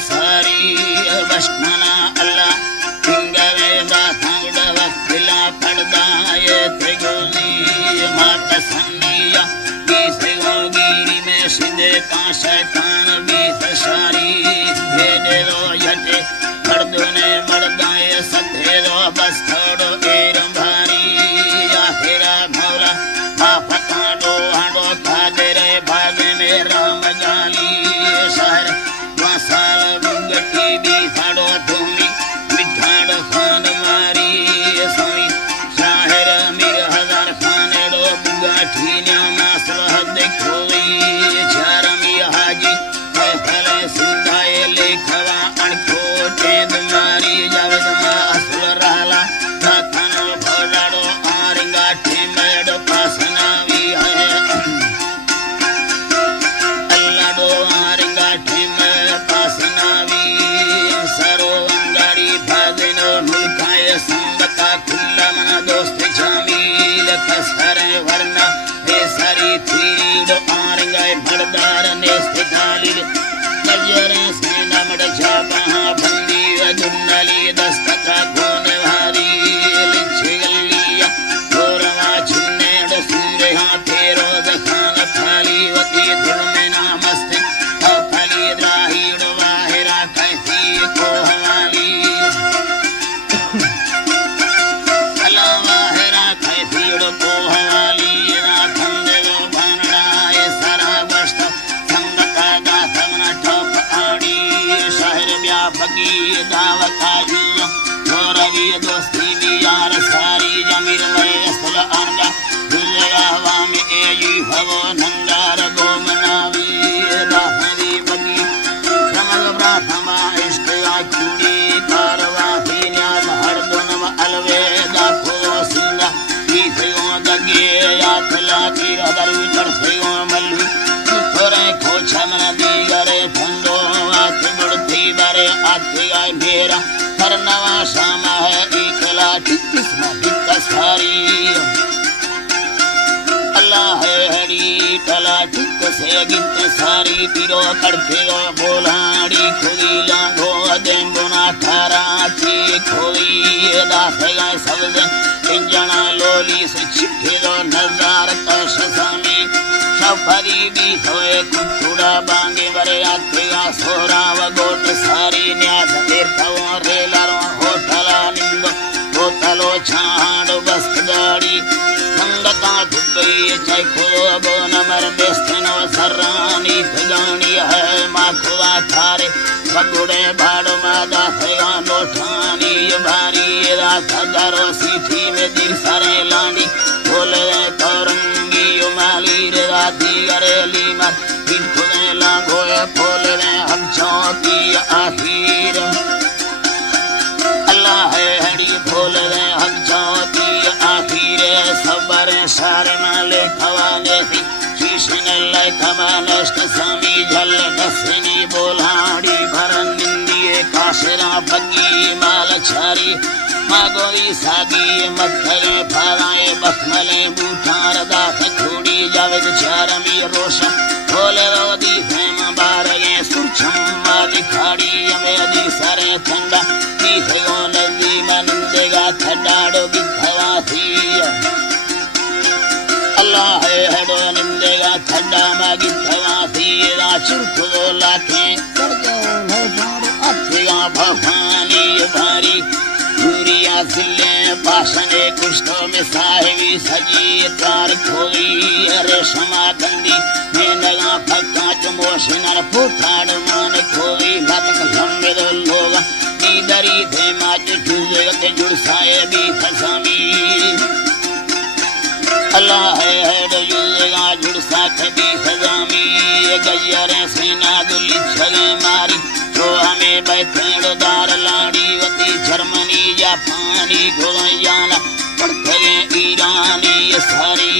सारी बशमना अल्लाह पिंगवे बाथाउड वक्तिला पड़दाय त्रिगुली माता संदिया बीसे गिरी में सिंधे का शैतान बीस सारी भेदे दो यटे मर्दों ने मर्दाए सधे दो बस थोड़ो एरम भारी या हेरा भौला आपका दो हाडो था तेरे भागे में राम गाली शहर वासाल बुगटी भी फाड़ो धूमी मिठाड़ो खान मारी स्वामी शाहर मीर हजार खान डो बुगाठी न्यामा सुलह देखो चारमी हाजी फले सिंधाए लेखवा अणकोटे दुमारी जावेद मा असुल रहला थानो भोडाड़ो आरिंगा ठेमेड़ो पासना भी है अल्लाह डो आरिंगा ठेमे पासना भी सरो अंगाड़ी भागनो नुलखाए संगता खुल्ला मना दोस्त जामील कसरे वरना हे सारी थी डो आरिंगा भड़दार नेस्त दालिल मजरे से नमड़ जाबहा बंदी वजुन्नली दस्तका गोन भारी लिच्छगलिया गोरवा छिन्नेड़ सूरे हाथे रोज खान फाली वती दिल में नामस्ते फली द्राहीड़ वाहिरा कैसी को हवाली अला वाहिरा कैसी को हवाली राखन देव बनड़ाए सारा बस्त संगता दासमना ठप आड़ी शहर व्यापकी दावता गौरवी दोस्ती भी यार सारी जमीर में असल अनगा दुर्गा वाम एयी भवो नंगार गोमनावी दाहरी बगी समग प्राथमा इष्ट आचुड़ी कारवा फिन्यास हर दोनम अलवेदा को सिंगा तीसयो दगे यातला की रदर विचर सयो मल्लू थोरे खोछा मन दीगरे ठंडो आत बुड़ती बारे आते आए मेरा हर नवा शामा है इकला किस्म बिका सारी अल्लाह है हरी टला टिक से गित सारी पिरो करके बोलाड़ी खुदी लांगो देंबुना थारा ची खोई दाखला सबद इंजना लोली से छिपे दो नजार तश सामी शफरी भी होए कुटुड़ा बांगे बरे आत्या सोरा व गोट सारी न्यास देरथवो रेलारो होटला निंद होटलो छाड़ बस्त गाड़ी संगता दुबई चाय खो गो नमर बेस्तनो सरानी फगानी है माखवा थारे बगुड़े भाड़ो मादा फगा लोठानी भारी रात दरो सीठी में दिल सारे लांडी बोले तोरंगी माली रे राती गरेली मर दिन खुदे लागोए बोले हम चौकी आखिर अल्लाह है हरी बोले हम चौकी आखिर सबर सारे माले खवाने थी शीशन ले खमानष्ट समी झल दसनी बोलाड़ी भरन निंदिए काशरा बगी माल छारी मागोई सागी मत्थले फालाए बखमले बूठार दाख छोड़ी जावेद चारमी रोशन भोले रोदी फेम बारगे सुरछम माली खाड़ी अमेदी सारे ठंडा तीसयो नदी मनंदेगा ठडाड़ो गिद्धवा थी अल्लाह है हडो निंदेगा ठंडा मागी गिद्धवा थी राचुर खुदो लाखे सरजो है फाड़ो अथिगा भवानी भारी दूरिया सिले पाशने कुष्ठो में साहिबी सजी तार खोई रेशमा गंदी में नगा फक्का चमोशनर फुटाड़ मान खोई लतक लंबे दो लोग नीदरी थे माच चूजे के जुड़ साए भी फसामी अल्लाह है दो जुड़ेगा जुड़ साथ भी फसामी गैयरे सेना दुली छगे मारी तो हमें बैठेड़ो दार लाड़ी वती जर्मनी जापानी गोयाना पड़थले ईरानी सारी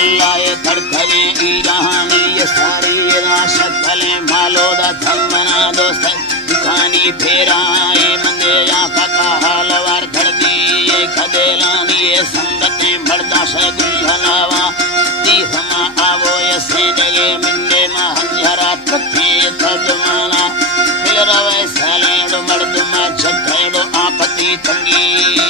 अल्लाह ये तड़थले ईरानी सारी राशतले मालोदा धम्मना दोस्त दुकानी फेराए मंदे आका का हालवार धड़दी ये खदेलानी ये संगते बर्दाश्त गुलहलावा दी हमा आवो ये से जगे मिंदे मा हंजरा तके कंगी